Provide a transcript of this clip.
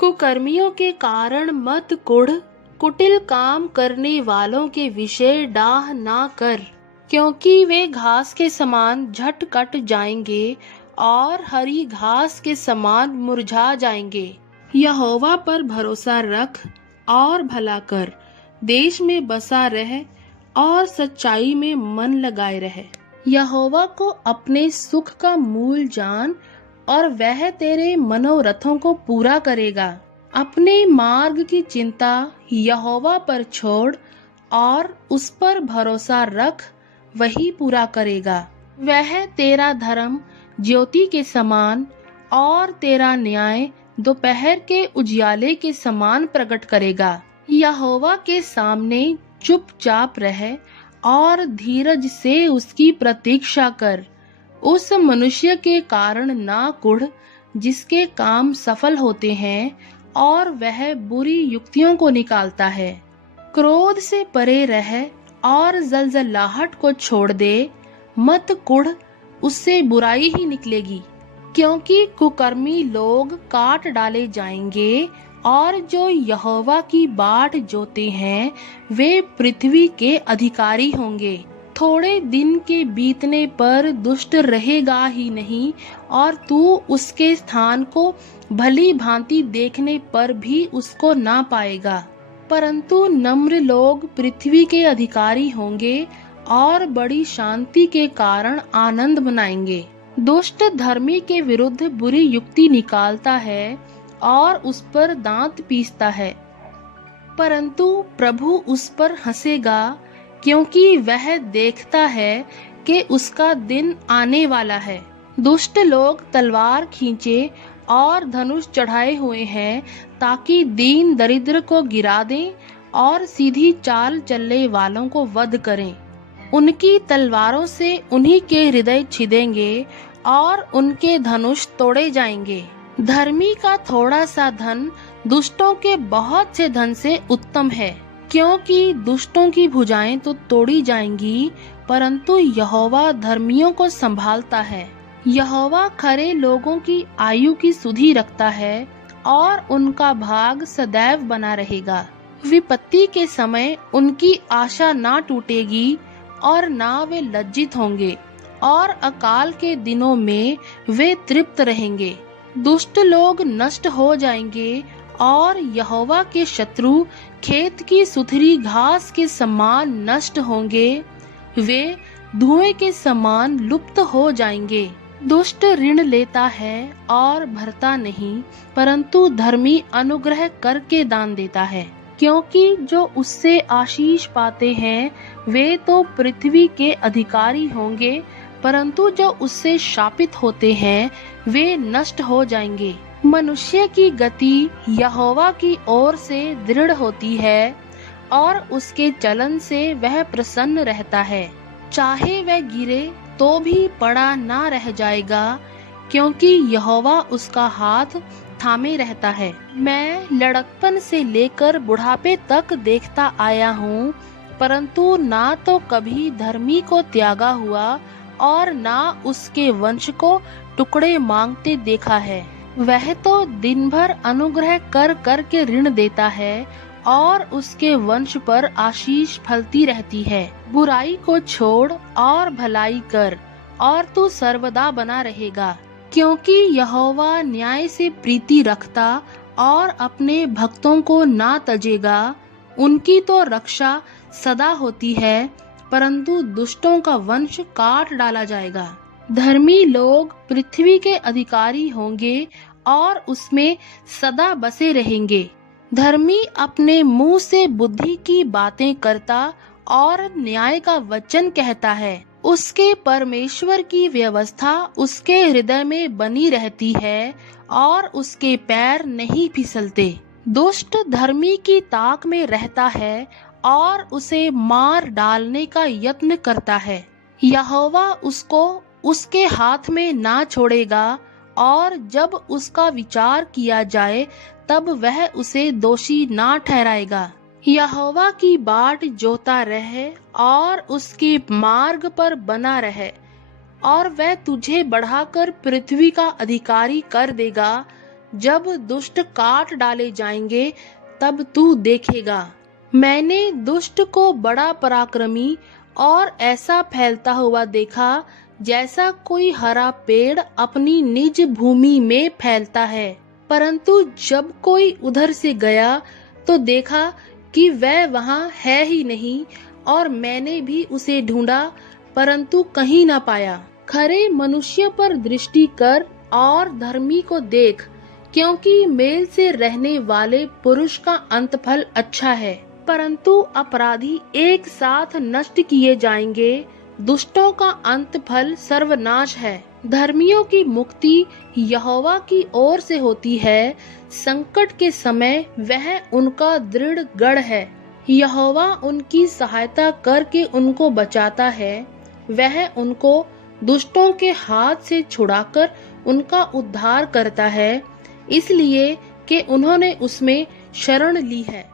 कुकर्मियों के कारण मत कुढ़, कुटिल काम करने वालों के विषय डाह ना कर, क्योंकि वे घास के समान झट कट जाएंगे और हरी घास के समान मुरझा जाएंगे। यहोवा पर भरोसा रख और भला कर, देश में बसा रह और सच्चाई में मन लगाए रह। यहोवा को अपने सुख का मूल जान और वह तेरे मनोरथों को पूरा करेगा। अपने मार्ग की चिंता यहोवा पर छोड़ और उस पर भरोसा रख, वही पूरा करेगा। वह तेरा धर्म ज्योति के समान और तेरा न्याय दोपहर के उजियाले के समान प्रकट करेगा। यहोवा के सामने चुपचाप रह और धीरज से उसकी प्रतीक्षा कर। उस मनुष्य के कारण ना कुढ़ जिसके काम सफल होते हैं और वह बुरी युक्तियों को निकालता है। क्रोध से परे रह और जलजलाहट को छोड़ दे। मत कुढ़, उससे बुराई ही निकलेगी, क्योंकि कुकर्मी लोग काट डाले जाएंगे और जो यहोवा की बाट जोते हैं वे पृथ्वी के अधिकारी होंगे। थोड़े दिन के बीतने पर दुष्ट रहेगा ही नहीं और तू उसके स्थान को भली भांति देखने पर भी उसको ना पाएगा। परंतु नम्र लोग पृथ्वी के अधिकारी होंगे और बड़ी शांति के कारण आनंद मनाएंगे। दुष्ट धर्मी के विरुद्ध बुरी युक्ति निकालता है और उस पर दांत पीसता है, परंतु प्रभु उस पर हंसेगा, क्योंकि वह देखता है कि उसका दिन आने वाला है। दुष्ट लोग तलवार खींचे और धनुष चढ़ाए हुए हैं, ताकि दीन दरिद्र को गिरा दें और सीधी चाल चलने वालों को वध करें। उनकी तलवारों से उन्हीं के हृदय छिदेंगे और उनके धनुष तोड़े जाएंगे। धर्मी का थोड़ा सा धन दुष्टों के बहुत से धन से उत्तम है, क्योंकि दुष्टों की भुजाएं तो तोड़ी जाएंगी, परंतु यहोवा धर्मियों को संभालता है। यहोवा खरे लोगों की आयु की सुधि रखता है और उनका भाग सदैव बना रहेगा। विपत्ति के समय उनकी आशा ना टूटेगी और ना वे लज्जित होंगे, और अकाल के दिनों में वे तृप्त रहेंगे। दुष्ट लोग नष्ट हो जाएंगे और यहोवा के शत्रु खेत की सुथरी घास के समान नष्ट होंगे। वे धुएं के समान लुप्त हो जाएंगे। दुष्ट ऋण लेता है और भरता नहीं, परंतु धर्मी अनुग्रह करके दान देता है, क्योंकि जो उससे आशीष पाते हैं वे तो पृथ्वी के अधिकारी होंगे, परंतु जो उससे शापित होते हैं वे नष्ट हो जाएंगे। मनुष्य की गति यहोवा की ओर से दृढ़ होती है और उसके चलन से वह प्रसन्न रहता है। चाहे वह गिरे तो भी पड़ा ना रह जाएगा, क्योंकि यहोवा उसका हाथ थामे रहता है। मैं लड़कपन से लेकर बुढ़ापे तक देखता आया हूँ, परंतु ना तो कभी धर्मी को त्यागा हुआ और ना उसके वंश को टुकड़े मांगते देखा है। वह तो दिन भर अनुग्रह कर कर के ऋण देता है और उसके वंश पर आशीष फलती रहती है। बुराई को छोड़ और भलाई कर और तू सर्वदा बना रहेगा, क्योंकि यहोवा न्याय से प्रीति रखता और अपने भक्तों को ना तजेगा। उनकी तो रक्षा सदा होती है, परंतु दुष्टों का वंश काट डाला जाएगा। धर्मी लोग पृथ्वी के अधिकारी होंगे और उसमें सदा बसे रहेंगे। धर्मी अपने मुंह से बुद्धि की बातें करता और न्याय का वचन कहता है। उसके परमेश्वर की व्यवस्था उसके हृदय में बनी रहती है और उसके पैर नहीं फिसलते। दुष्ट धर्मी की ताक में रहता है और उसे मार डालने का यत्न करता है। यहोवा उसको उसके हाथ में ना छोड़ेगा, और जब उसका विचार किया जाए तब वह उसे दोषी ना ठहराएगा। यहोवा की बाट जोता रहे और उसके मार्ग पर बना रहे, और वह तुझे बढ़ाकर पृथ्वी का अधिकारी कर देगा। जब दुष्ट काट डाले जाएंगे तब तू देखेगा। मैंने दुष्ट को बड़ा पराक्रमी और ऐसा फैलता हुआ देखा जैसा कोई हरा पेड़ अपनी निज भूमि में फैलता है। परंतु जब कोई उधर से गया तो देखा कि वह वहाँ है ही नहीं, और मैंने भी उसे ढूंढा परंतु कहीं ना पाया। खरे मनुष्य पर दृष्टि कर और धर्मी को देख, क्योंकि मेल से रहने वाले पुरुष का अंतफल अच्छा है। परंतु अपराधी एक साथ नष्ट किए जाएंगे, दुष्टों का अंतफल सर्वनाश है। धर्मियों की मुक्ति यहोवा की ओर से होती है, संकट के समय वह उनका दृढ़ गढ़ है। यहोवा उनकी सहायता करके उनको बचाता है, वह उनको दुष्टों के हाथ से छुड़ाकर उनका उद्धार करता है, इसलिए कि उन्होंने उसमें शरण ली है।